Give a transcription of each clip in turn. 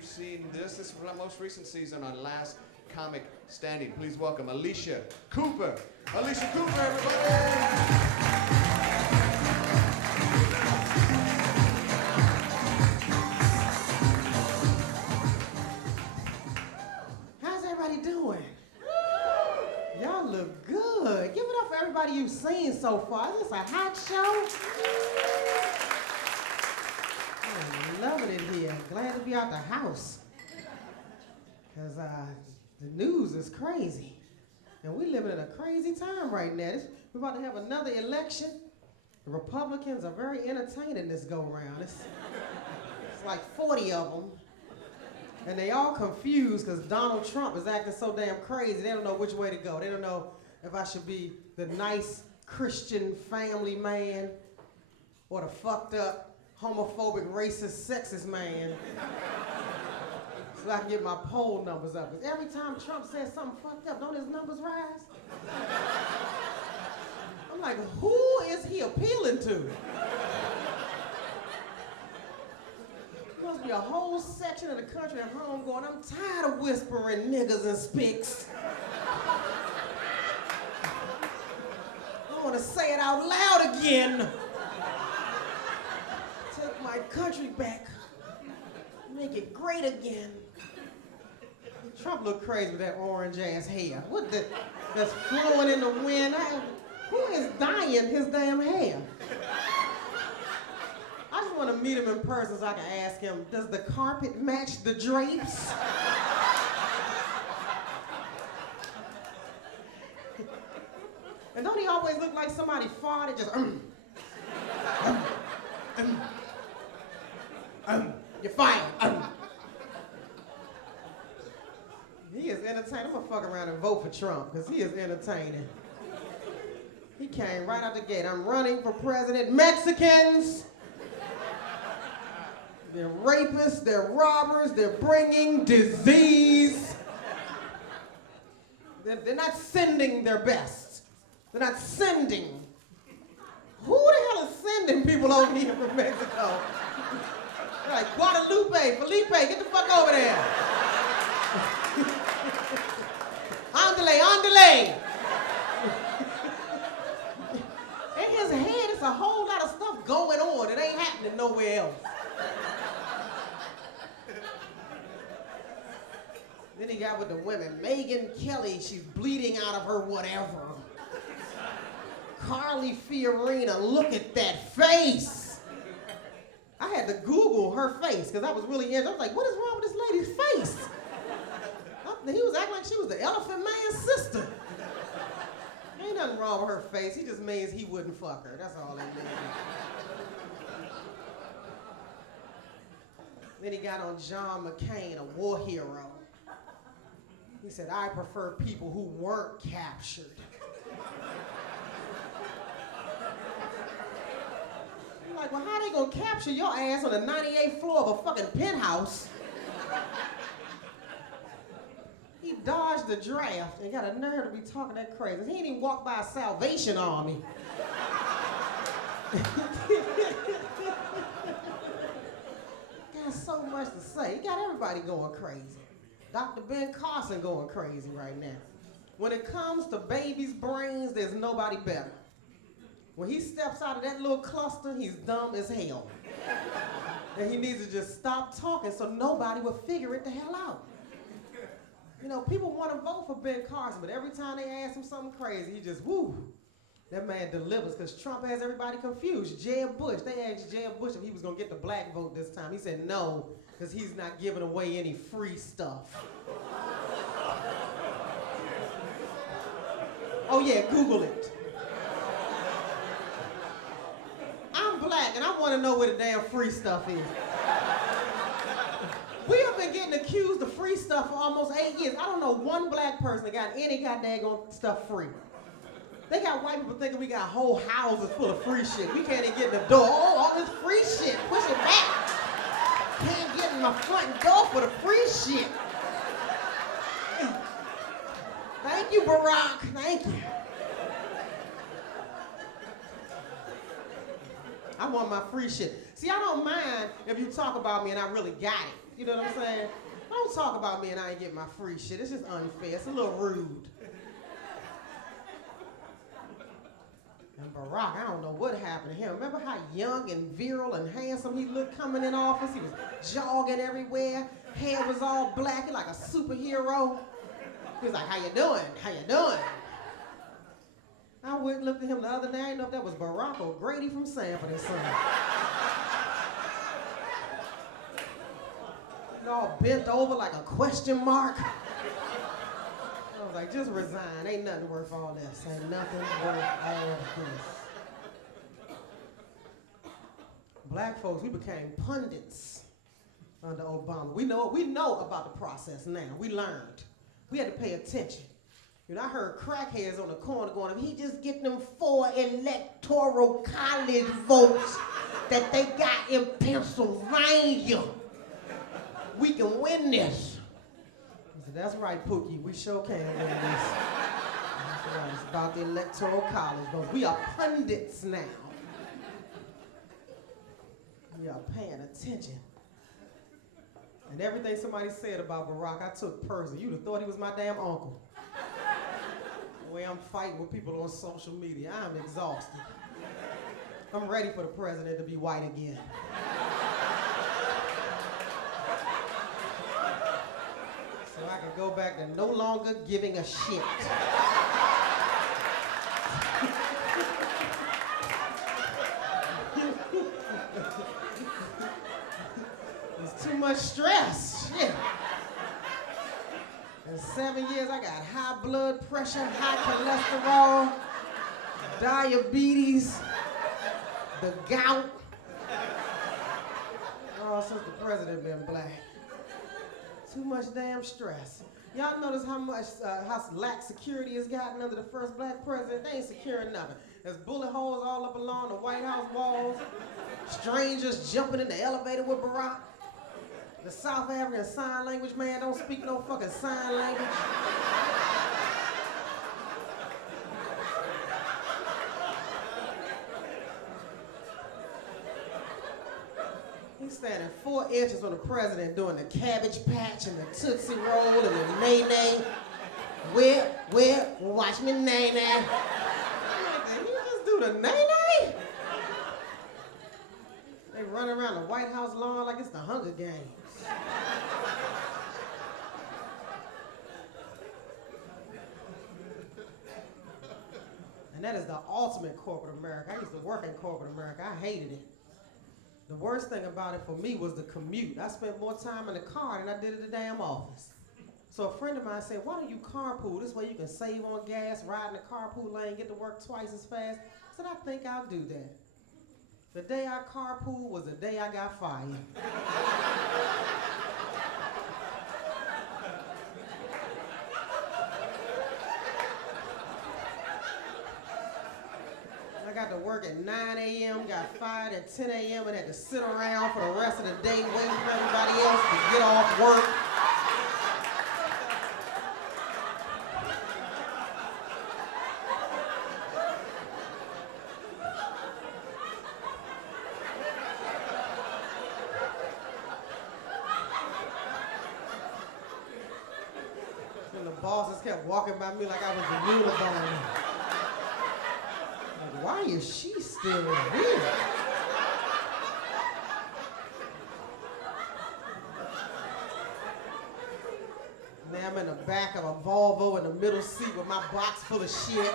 you've seen this. This is from our most recent season on Last Comic Standing. Please welcome Alycia Cooper. Alycia Cooper, everybody! Y'all look good. Give it up for everybody you've seen so far. Is this a hot show? I'm loving it here. Glad to be out the house. Because the news is crazy. And we're living in a crazy time right now. We're about to have another election. The Republicans are very entertaining this go-round. It's like 40 of them. And they all confused because Donald Trump is acting so damn crazy. They don't know which way to go. They don't know if I should be the nice Christian family man or the fucked up, homophobic, racist, sexist man. So I can get my poll numbers up. Because every time Trump says something fucked up, don't his numbers rise? I'm like, who is he appealing to? There must be a whole section of the country at home going, I'm tired of whispering niggers and spicks. I want to say it out loud again. Take my country back. Make it great again. Trump looked crazy with that orange ass hair. What the, that's flowing in the wind. Who is dyeing his damn hair? I just want to meet him in person so I can ask him, does the carpet match the drapes? And don't he always look like somebody farted just, you're fired. He is entertaining. I'm gonna fuck around and vote for Trump because he is entertaining. He came right out the gate. I'm running for president. Mexicans! They're rapists, they're robbers, they're bringing disease. They're not sending their best. They're not sending. Who the hell is sending people over here from Mexico? They're like, Guadalupe, Felipe, get the fuck over there. Andale. In his head, it's a whole lot of stuff going on that ain't happening nowhere else. Then he got with the women. Megyn Kelly, she's bleeding out of her whatever. Carly Fiorina, look at that face. I had to Google her face because I was really interested. I was like, what is wrong with this lady's face? He was acting like she was the Elephant Man's sister. Ain't nothing wrong with her face. He just means he wouldn't fuck her. That's all it means. Then he got on John McCain, a war hero. He said, I prefer people who weren't captured. I'm like, well, how they gonna capture your ass on the 98th floor of a fucking penthouse? He dodged the draft and got a nerve to be talking that crazy. He ain't even walked by a Salvation Army. Got so much to say. He got everybody going crazy. Dr. Ben Carson going crazy right now. When it comes to babies' brains, there's nobody better. When he steps out of that little cluster, he's dumb as hell. And he needs to just stop talking so nobody will figure it the hell out. You know, people want to vote for Ben Carson, but every time they ask him something crazy, he just, whoo, that man delivers because Trump has everybody confused. Jeb Bush, they asked Jeb Bush if he was going to get the black vote this time. He said no, because he's not giving away any free stuff. Oh yeah, Google it. I'm black and I want to know where the damn free stuff is. We have been getting accused of free stuff for almost 8 years. I don't know one black person that got any goddamn stuff free. They got white people thinking we got whole houses full of free shit. We can't even get in the door. Oh, all this free shit, push it back. Can't get in my front door for the free shit. Thank you, Barack. Thank you. I want my free shit. See, I don't mind if you talk about me and I really got it. You know what I'm saying? Don't talk about me and I ain't getting my free shit. It's just unfair. It's a little rude. And Barack, I don't know what happened to him. Remember how young and virile and handsome he looked coming in office? He was jogging everywhere. Hair was all black. He like a superhero. He was like, how you doing? How you doing? I went and looked at him the other day. I didn't know if that was Barack or Grady from Sanford and Son. All bent over like a question mark. I was like, just resign. Ain't nothing worth all this. Ain't nothing worth all this. Black folks, we became pundits under Obama. We know about the process now. We learned. We had to pay attention. You know, I heard crackheads on the corner going, if he just get them 4 electoral college votes that they got in Pennsylvania, we can win this. I said, that's right, Pookie. We sure can win this. That's right. It's about the electoral college votes. We are pundits now. We are paying attention. And everything somebody said about Barack, I took personally. You'd have thought he was my damn uncle. The way I'm fighting with people on social media, I'm exhausted. I'm ready for the president to be white again. So I can go back to no longer giving a shit. It's too much stress. Shit. In 7 years, I got high blood pressure, high cholesterol, diabetes, the gout. Oh, since the president been black. Too much damn stress. Y'all notice how lax security has gotten under the first black president? They ain't securing nothing. There's bullet holes all up along the White House walls. Strangers jumping in the elevator with Barack. The South African sign language man don't speak no fucking sign language. He's standing 4 inches from the president doing the Cabbage Patch and the Tootsie Roll and the Nay-Nay. Where, watch me Nay-Nay. Did he just do the Nay-Nay? They run around the White House lawn like it's the Hunger Games. And that is the ultimate corporate America. I used to work in corporate America. I hated it. The worst thing about it for me was the commute. I spent more time in the car than I did at the damn office. So a friend of mine said, why don't you carpool? This way you can save on gas, ride in the carpool lane, get to work twice as fast. I said, I think I'll do that. The day I carpooled was the day I got fired. I got to work at 9 a.m., got fired at 10 a.m., and had to sit around for the rest of the day waiting for everybody else to get off work. And the bosses kept walking by me like I was a unicorn. Why is she still here? Now I'm in the back of a Volvo in the middle seat with my box full of shit.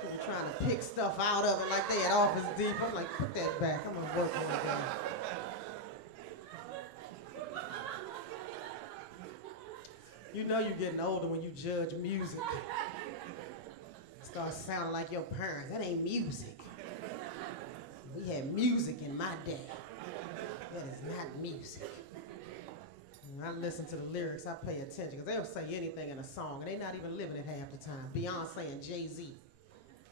People trying to pick stuff out of it like they at Office Depot. I'm like, put that back. I'm gonna work on that. You know you're getting older when you judge music. It starts sounding like your parents. That ain't music. We had music in my day. That is not music. When I listen to the lyrics, I pay attention, because they'll say anything in a song, and they're not even living it half the time. Beyonce and Jay-Z.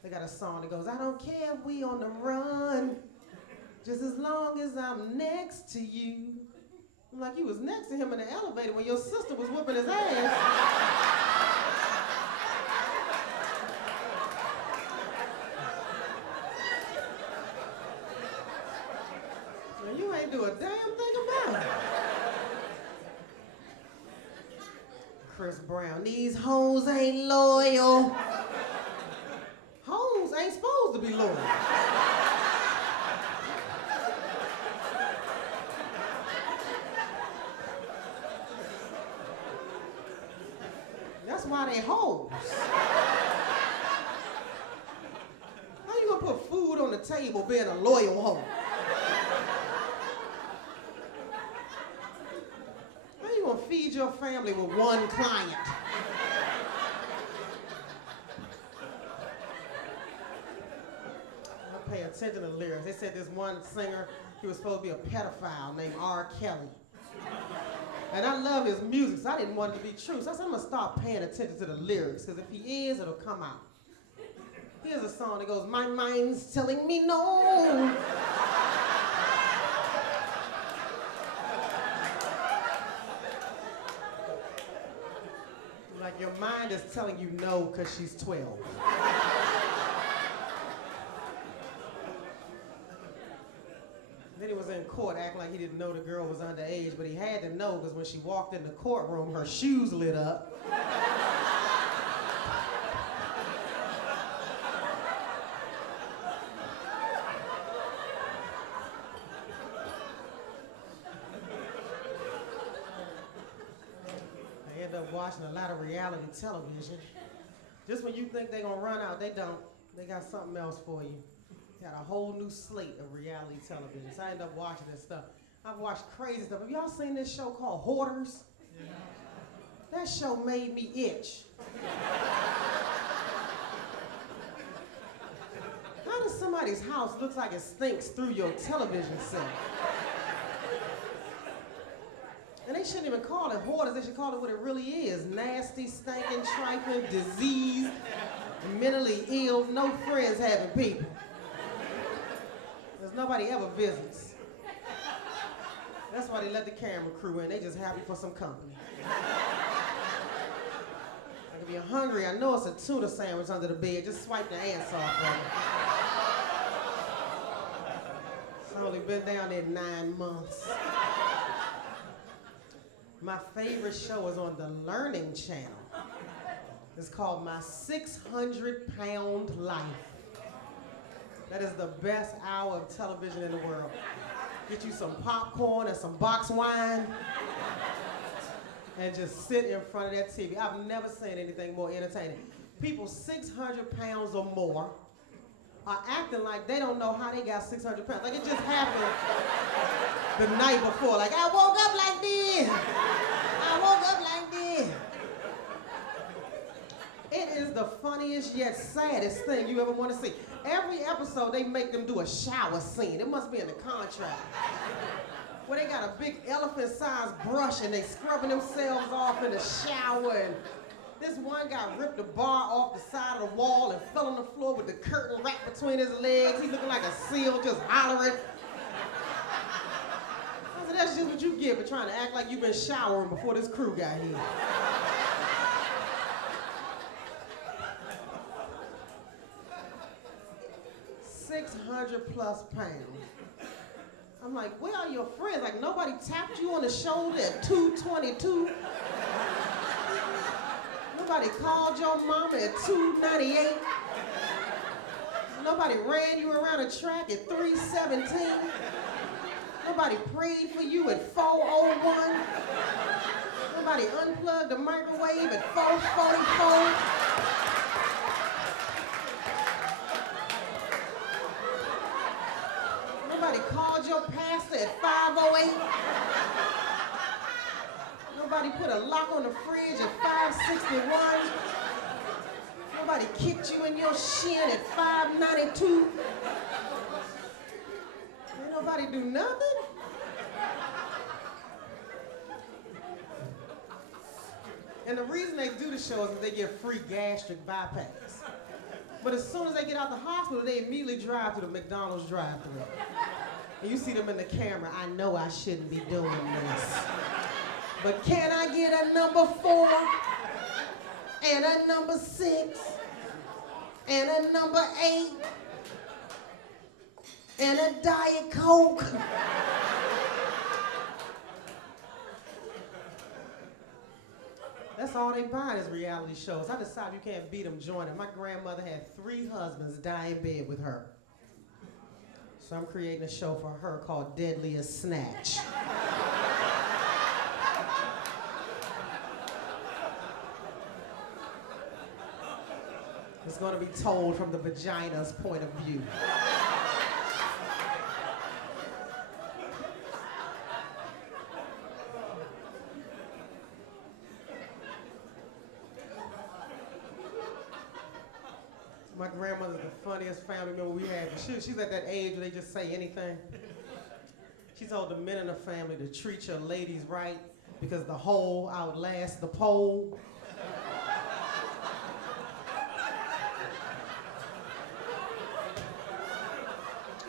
They got a song that goes, I don't care if we on the run, just as long as I'm next to you. I'm like, you was next to him in the elevator when your sister was whooping his ass. You ain't do a damn thing about it. Chris Brown, these hoes ain't loyal. Hoes ain't supposed to be loyal. That's why they hoes. How you gonna put food on the table being a loyal hoe? How you gonna feed your family with one client? I pay attention to the lyrics. They said this one singer, he was supposed to be a pedophile named R. Kelly. And I love his music, so I didn't want it to be true. So I said, I'm gonna start paying attention to the lyrics, because if he is, it'll come out. Here's a song that goes, my mind's telling me no. Like your mind is telling you no because she's 12. Then he was in court acting like he didn't know the girl was underage, but he had to know because when she walked in the courtroom, her shoes lit up. I end up watching a lot of reality television. Just when you think they're gonna run out, they don't. They got something else for you. Got a whole new slate of reality television. So I end up watching this stuff. I've watched crazy stuff. Have y'all seen this show called Hoarders? Yeah. That show made me itch. How does somebody's house look like it stinks through your television set? And they shouldn't even call it hoarders. They should call it what it really is. Nasty, stinking, trifling, diseased, mentally ill, no friends having people. Because nobody ever visits. That's why they let the camera crew in. They just happy for some company. Like if you're hungry, I know it's a tuna sandwich under the bed. Just swipe the ants off of it. It's only been down there 9 months. My favorite show is on the Learning Channel. It's called My 600-Pound Life. That is the best hour of television in the world. Get you some popcorn and some box wine and just sit in front of that TV. I've never seen anything more entertaining. People 600 pounds or more are acting like they don't know how they got 600 pounds. Like it just happened the night before. Like, I woke up like this. I woke up like this. It is the funniest yet saddest thing you ever want to see. Every episode, they make them do a shower scene. It must be in the contract. Where they got a big elephant-sized brush and they scrubbing themselves off in the shower. And this one guy ripped the bar off the side of the wall and fell on the floor with the curtain wrapped between his legs. He's looking like a seal just hollering. I said, that's just what you get for trying to act like you've been showering before this crew got here. 600 plus pounds. I'm like, where are your friends? Like, nobody tapped you on the shoulder at 222. Nobody called your mama at 298. Nobody ran you around a track at 317. Nobody prayed for you at 401. Nobody unplugged the microwave at 444. Nobody called your pastor at 508. Nobody put a lock on the fridge at 561. Nobody kicked you in your shin at 592. Ain't nobody do nothing. And the reason they do the show is that they get free gastric bypass. But as soon as they get out the hospital, they immediately drive to the McDonald's drive-thru. And you see them in the camera. I know I shouldn't be doing this. But can I get a number 4? And a number 6? And a number 8? and a Diet Coke. That's all they buy is reality shows. I decided you can't beat them, join them. My grandmother had 3 husbands die in bed with her. So I'm creating a show for her called Deadliest Snatch. It's going to be told from the vagina's point of view. My grandmother's the funniest family member we had. She's at that age where they just say anything. She told the men in the family to treat your ladies right because the hoe outlasts the pole.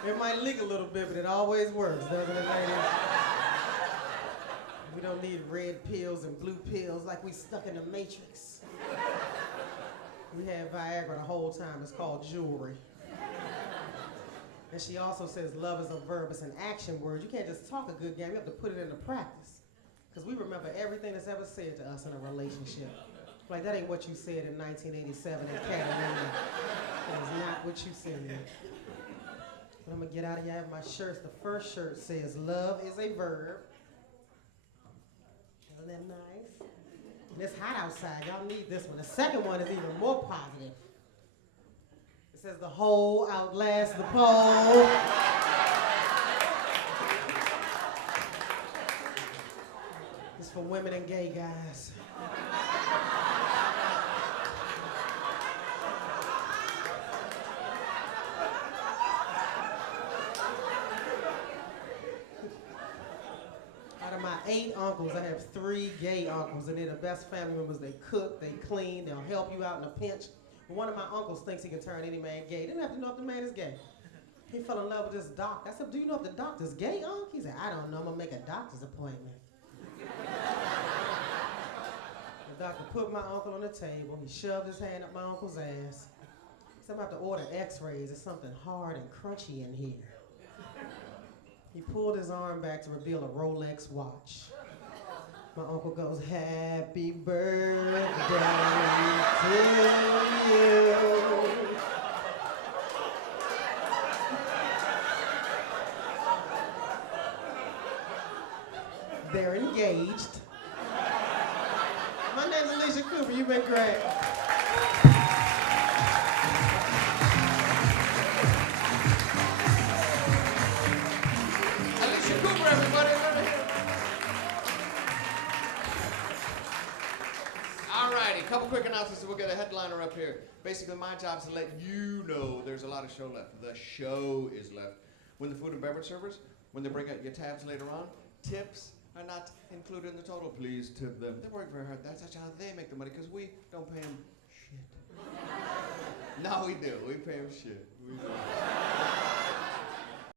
It might leak a little bit, but it always works, doesn't it, ladies? We don't need red pills and blue pills like we stuck in the Matrix. We had Viagra the whole time. It's called jewelry. And she also says love is a verb. It's an action word. You can't just talk a good game. You have to put it into practice. Because we remember everything that's ever said to us in a relationship. Like, that ain't what you said in 1987 in Catalina. That is not what you said. But I'm going to get out of here. I have my shirts. The first shirt says love is a verb. Isn't that nice? And it's hot outside. Y'all need this one. The second one is even more positive. It says the hoe outlasts the pole. It's for women and gay guys. Out of my 8 uncles, I have 3 gay uncles, and they're the best family members. They cook, they clean, they'll help you out in a pinch. One of my uncles thinks he can turn any man gay. They didn't have to know if the man is gay. He fell in love with this doctor. I said, do you know if the doctor's gay, Unc? He said, I don't know. I'm going to make a doctor's appointment. The doctor put my uncle on the table. He shoved his hand up my uncle's ass. He said, I'm going to have to order x-rays. There's something hard and crunchy in here. He pulled his arm back to reveal a Rolex watch. My uncle goes, happy birthday to you. They're engaged. My name's Alycia Cooper. You've been great. Alycia Cooper, everybody. All righty, couple quick announcements and we'll get a headliner up here. Basically, my job is to let you know there's a lot of show left. The show is left. When the food and beverage servers, when they bring out your tabs later on, tips are not included in the total. Please tip them. They work very hard. That's how they make the money because we don't pay them shit. No, we do. We pay them shit. We do.